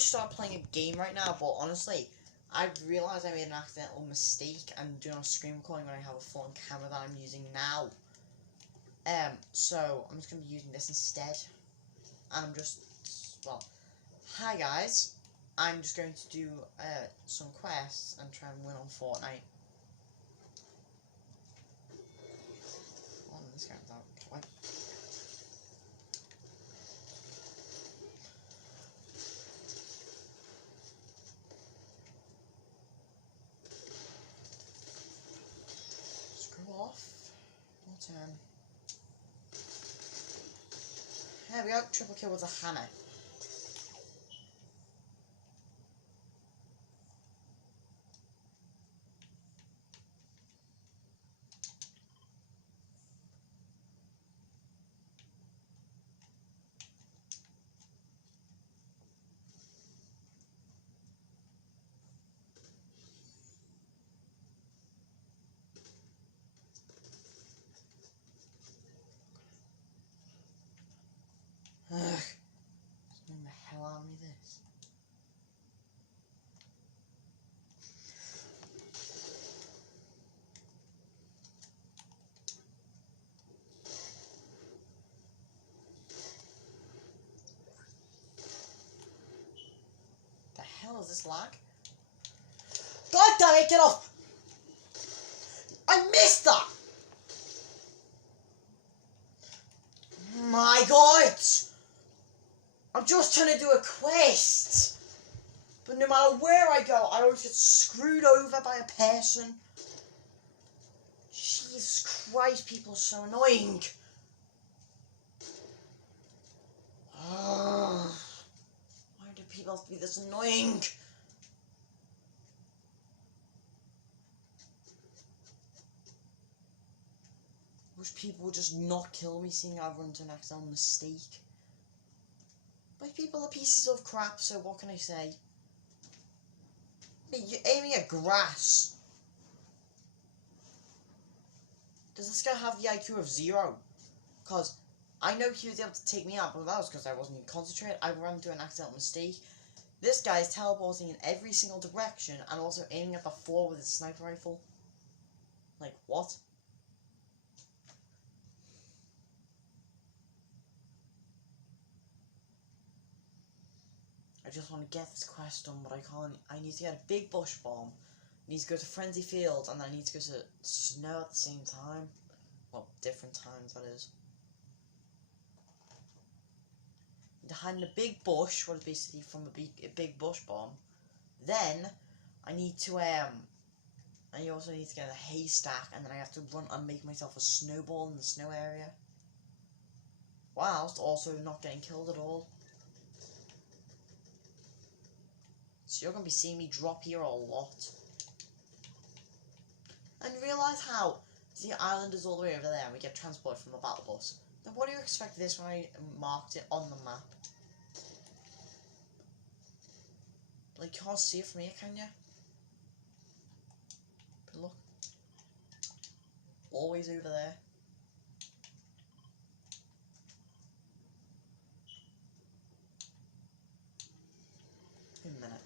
start playing a game right now, but honestly, I realised I made an accidental mistake and doing a screen recording when I have a phone camera that I'm using now. So I'm just going to be using this instead. And I'm just, well, hi guys. I'm just going to do some quests and try and win on Fortnite. Oh, this guy's out. Wait. Screw off. More turn. There we go. Triple kill with a hammer. Ugh. Scaring the hell out of me, this. The hell is this lag? God damn it, get off! I missed that! My God! I'm just trying to do a quest! But no matter where I go, I always get screwed over by a person. Jesus Christ, people are so annoying. Ugh. Why do people have to be this annoying? Wish people would just not kill me seeing I've run into an accidental mistake. But people are pieces of crap, so what can I say? Hey, you're aiming at grass. Does this guy have the IQ of 0? Because I know he was able to take me out, but that was because I wasn't even concentrated. I ran into an accidental mistake. This guy is teleporting in every single direction and also aiming at the floor with his sniper rifle. Like, what? I just want to get this quest done, but I can't. I need to get a big bush bomb. I need to go to Frenzy Fields, and then I need to go to Snow at the same time. Well, different times, that is. To hide in a big bush, what is basically from a big bush bomb. Then, I need to, I also need to get a haystack, and then I have to run and make myself a snowball in the snow area. Whilst also not getting killed at all. So you're going to be seeing me drop here a lot. And realise how the island is all the way over there and we get transported from the battle bus. Then what do you expect this when I marked it on the map? Like, you can't see it from here, can you? But look. Always over there. Wait a minute.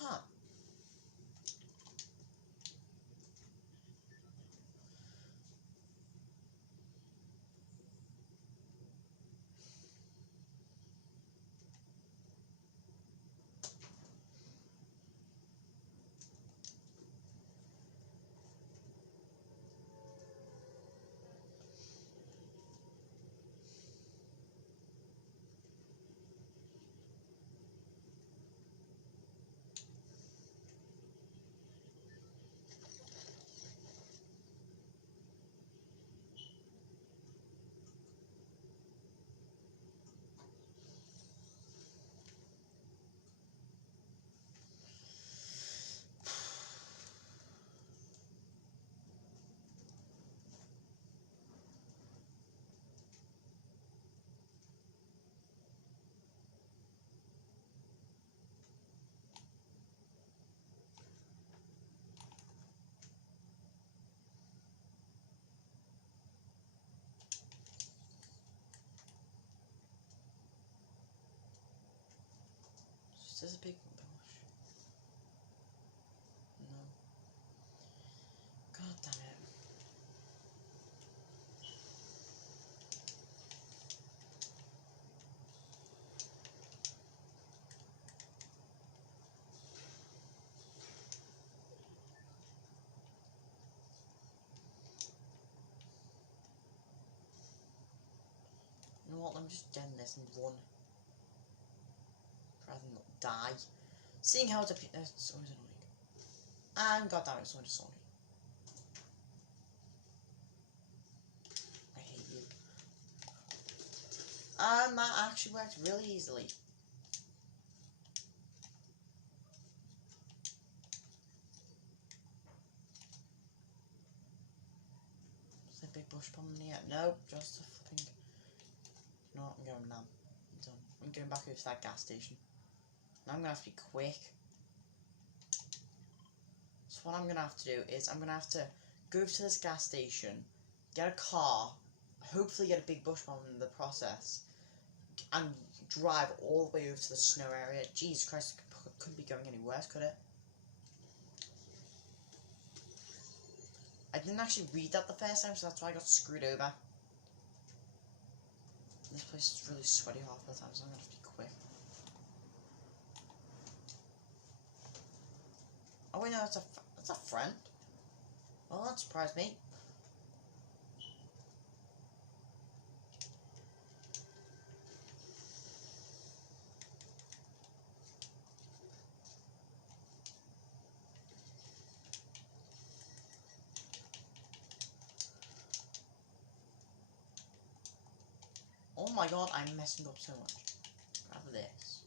Huh. there's a big bush. No. God damn it. You know what, let me just get in this and run. Rather than not die. Seeing how it's always annoying. And god damn it, someone just saw me. I hate you. And that actually worked really easily. Is there a big bush bomb in here? No, just a flipping... No, I'm going now. I'm done. I'm going back over to that gas station. Now I'm going to have to be quick. So what I'm going to have to do is I'm going to have to go to this gas station, get a car, hopefully get a big bush bomb in the process, and drive all the way over to the snow area. Jesus Christ, it couldn't be going any worse, could it? I didn't actually read that the first time, so that's why I got screwed over. This place is really sweaty half the time, so I'm going to have to be quick. Oh wait, no, that's a friend. Well, that surprised me. Oh my god, I'm messing up so much. Grab this.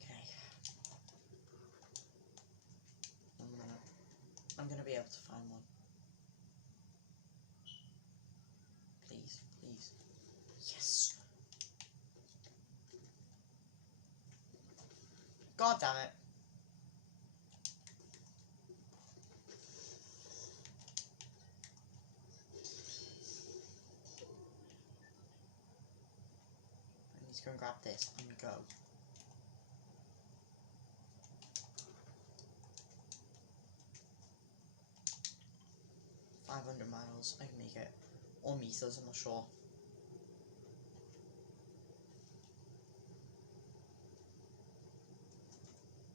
Okay. I'm gonna be able to find one. Please, please. Yes! God damn it. I need to go and grab this and go. $500 miles, I can make it. Or meters, I'm not sure.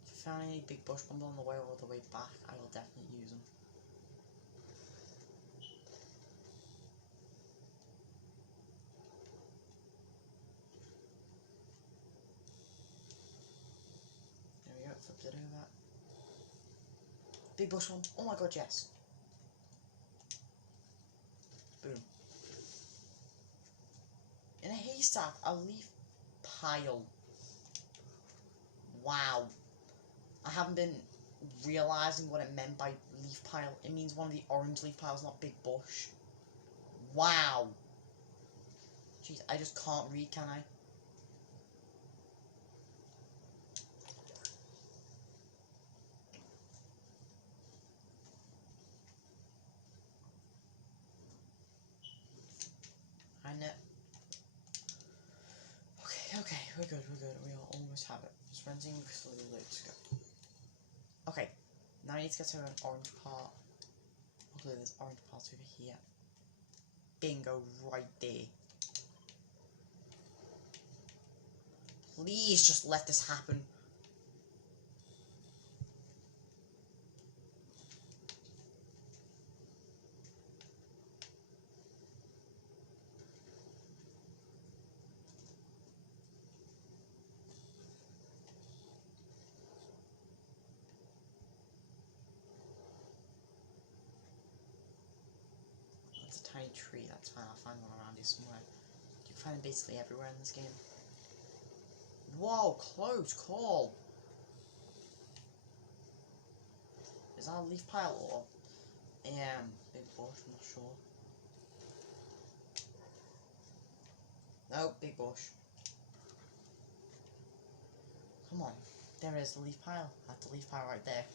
If I found any big bush bombs on the way all the way back, I will definitely use them. There we go, flipped it over. Big bush one. Oh my god, yes. Boom. In a haystack, a leaf pile. Wow. I haven't been realising what it meant by leaf pile. It means one of the orange leaf piles, not big bush. Wow. Jeez, I just can't read, can I? I know. Okay, we're good. We'll almost have it. Just renting slowly, let's go. Okay, now I need to get to an orange part. Hopefully there's orange parts over here. Bingo, right there. Please just let this happen. It's a tiny tree, that's fine, I'll find one around here somewhere. You can find them basically everywhere in this game. Whoa, close call! Is that a leaf pile or big bush? I'm not sure. No, big bush. Come on. There is the leaf pile. That's the leaf pile right there.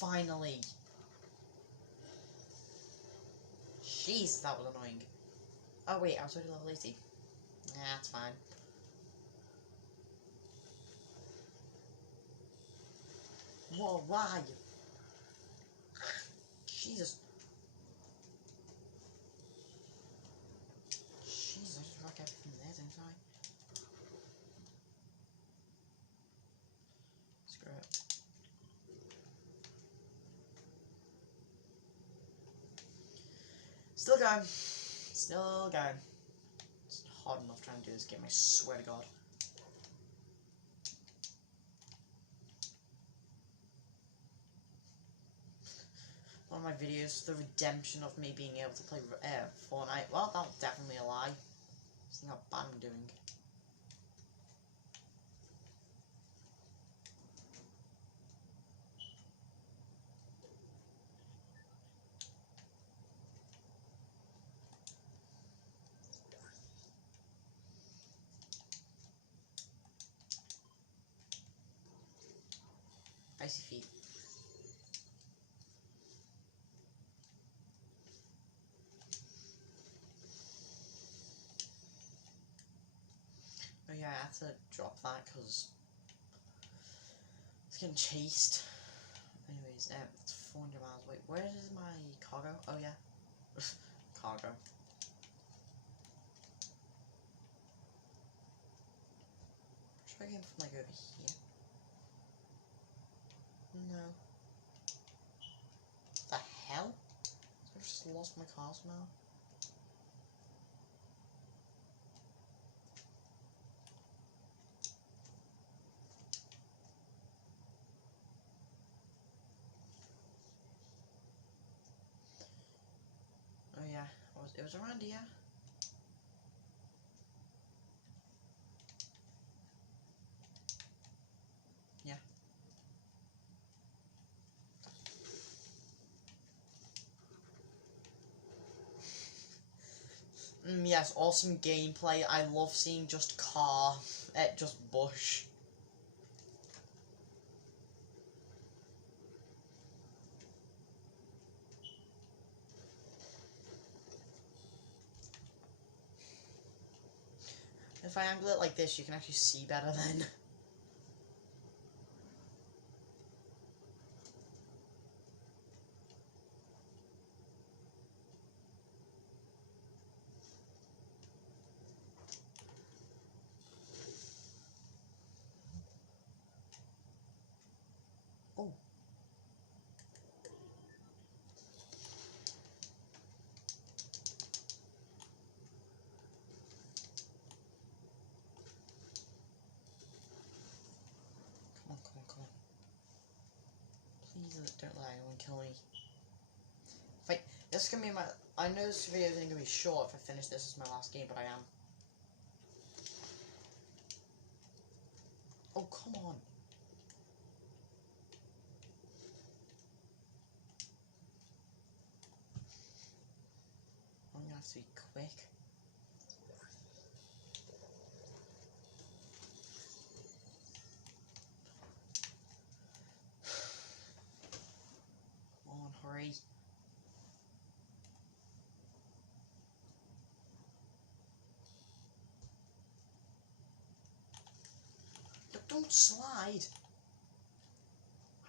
Finally. Jeez, that was annoying. Oh wait, I was already level 80. Nah, that's fine. Whoa, why? Jesus. Jesus, I just wreck everything there, don't I? Screw it. Still going. Still going. It's hard enough trying to do this game, I swear to God. One of my videos, the redemption of me being able to play Fortnite. Well, that was definitely a lie. See how bad I'm doing. Icy feet. Oh yeah, I had to drop that because it's getting chased. Anyways, it's 400 miles away. Where is my cargo? Oh yeah. Cargo. Try again from like over here. No. The hell? I've just lost my car somehow. Oh yeah, it was around here. Yeah. Yes, awesome gameplay. I love seeing just car, just bush. If I angle it like this, you can actually see better then. Oh. Come on, come on, come on. Please don't let anyone kill me. This is gonna be my. I know this video isn't gonna be short if I finish this as my last game, but I am. Oh, come on. I'm gonna have to be quick. Come on, hurry. Look, don't slide.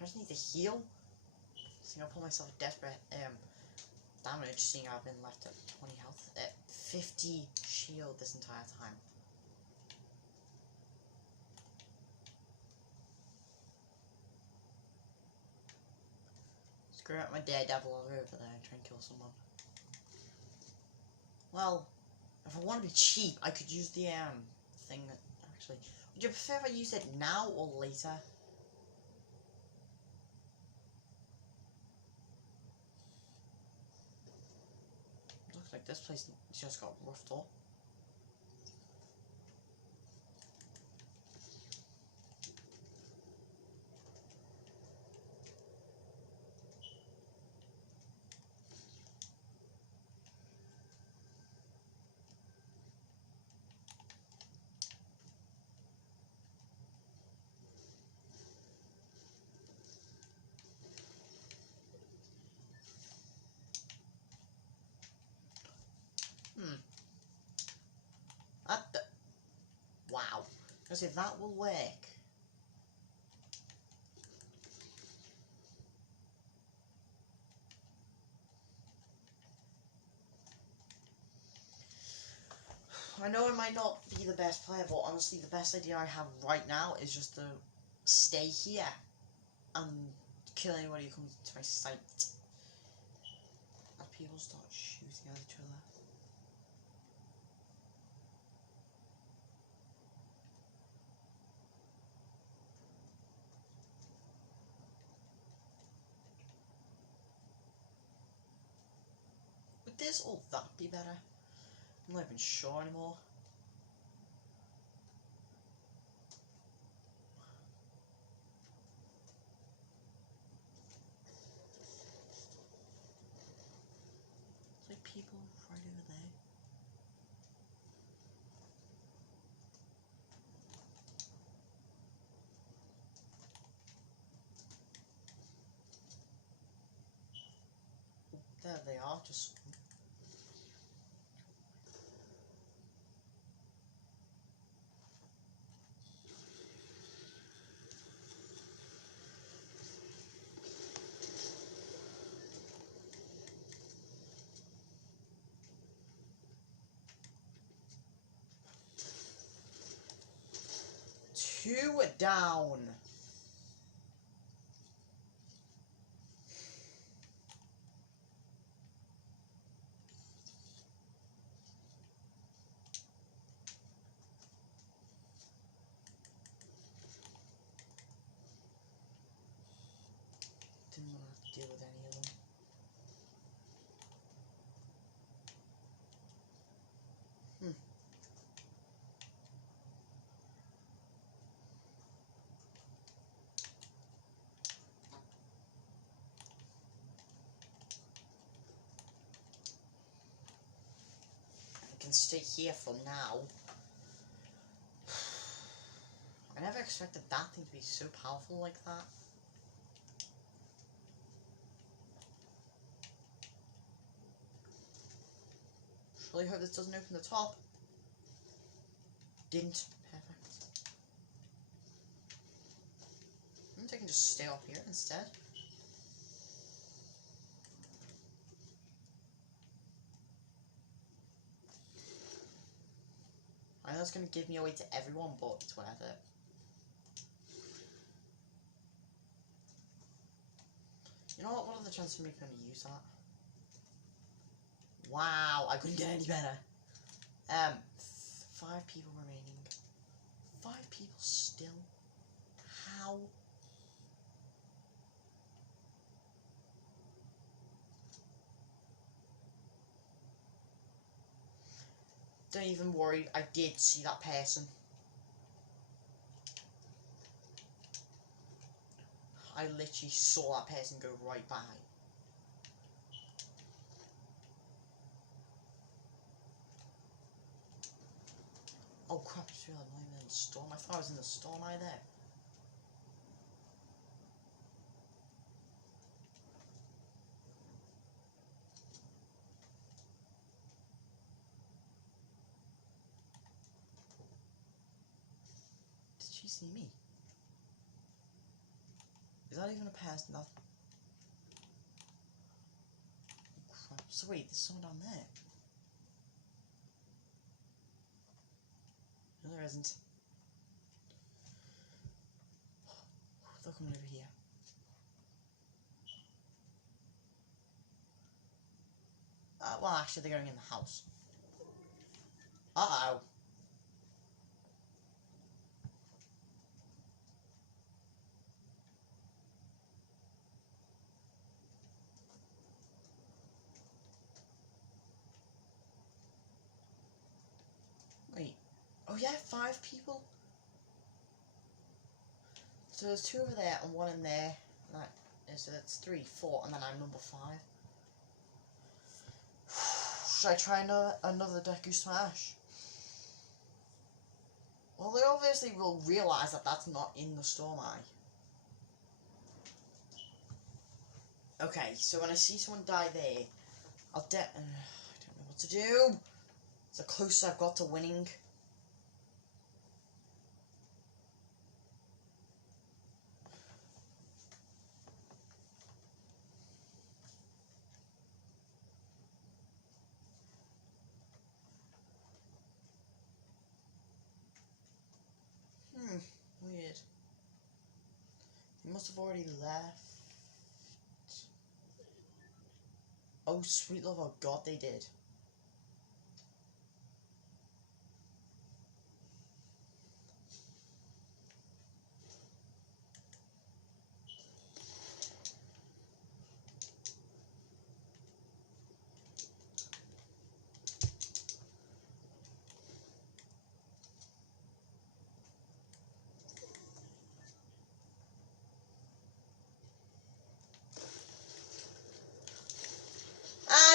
I just need to heal. I think I'll put myself desperate damage, seeing I've been left at 20 health, at 50 shield this entire time. Screw out my daredevil over there and try and kill someone. Well, if I want to be cheap, I could use the thing that actually. Would you prefer if I use it now or later? Looks like this place just got roughed up. Wow. I say that will work. I know I might not be the best player, but honestly, the best idea I have right now is just to stay here and kill anybody who comes to my sight. As people start shooting at each other. Would this or that be better? I'm not even sure anymore. It's like people right over there. Oh, there they are, just... Two down. Didn't want to have to deal with any of them. I can stay here for now. I never expected that thing to be so powerful like that. Really hope this doesn't open the top. Didn't. Perfect. I think I can just stay up here instead. I know it's going to give me away to everyone, but it's worth it. You know what are the chances of me going to use that? Wow, I couldn't get any better. 5 people remaining. 5 people still? How? Don't even worry, I did see that person. I literally saw that person go right by. Oh crap, I just realised I'm not even in the storm. I thought I was in the storm eye there. Did she see me? Is that even a person? That... Oh crap, so wait, there's someone down there. No, there isn't. They're coming over here. Well, actually, they're going in the house. Uh-oh. Wait. Oh yeah, 5 people? So there's 2 over there and 1 in there. That is, so that's 3, 4, and then I'm number 5. Should I try another Deku Smash? Well, they obviously will realise that that's not in the Storm Eye. Okay, so when I see someone die there, I don't know what to do. It's the closest I've got to winning. must have already left. Oh, sweet love, oh god, they did.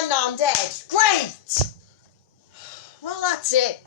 And I'm dead. Great! Well, that's it.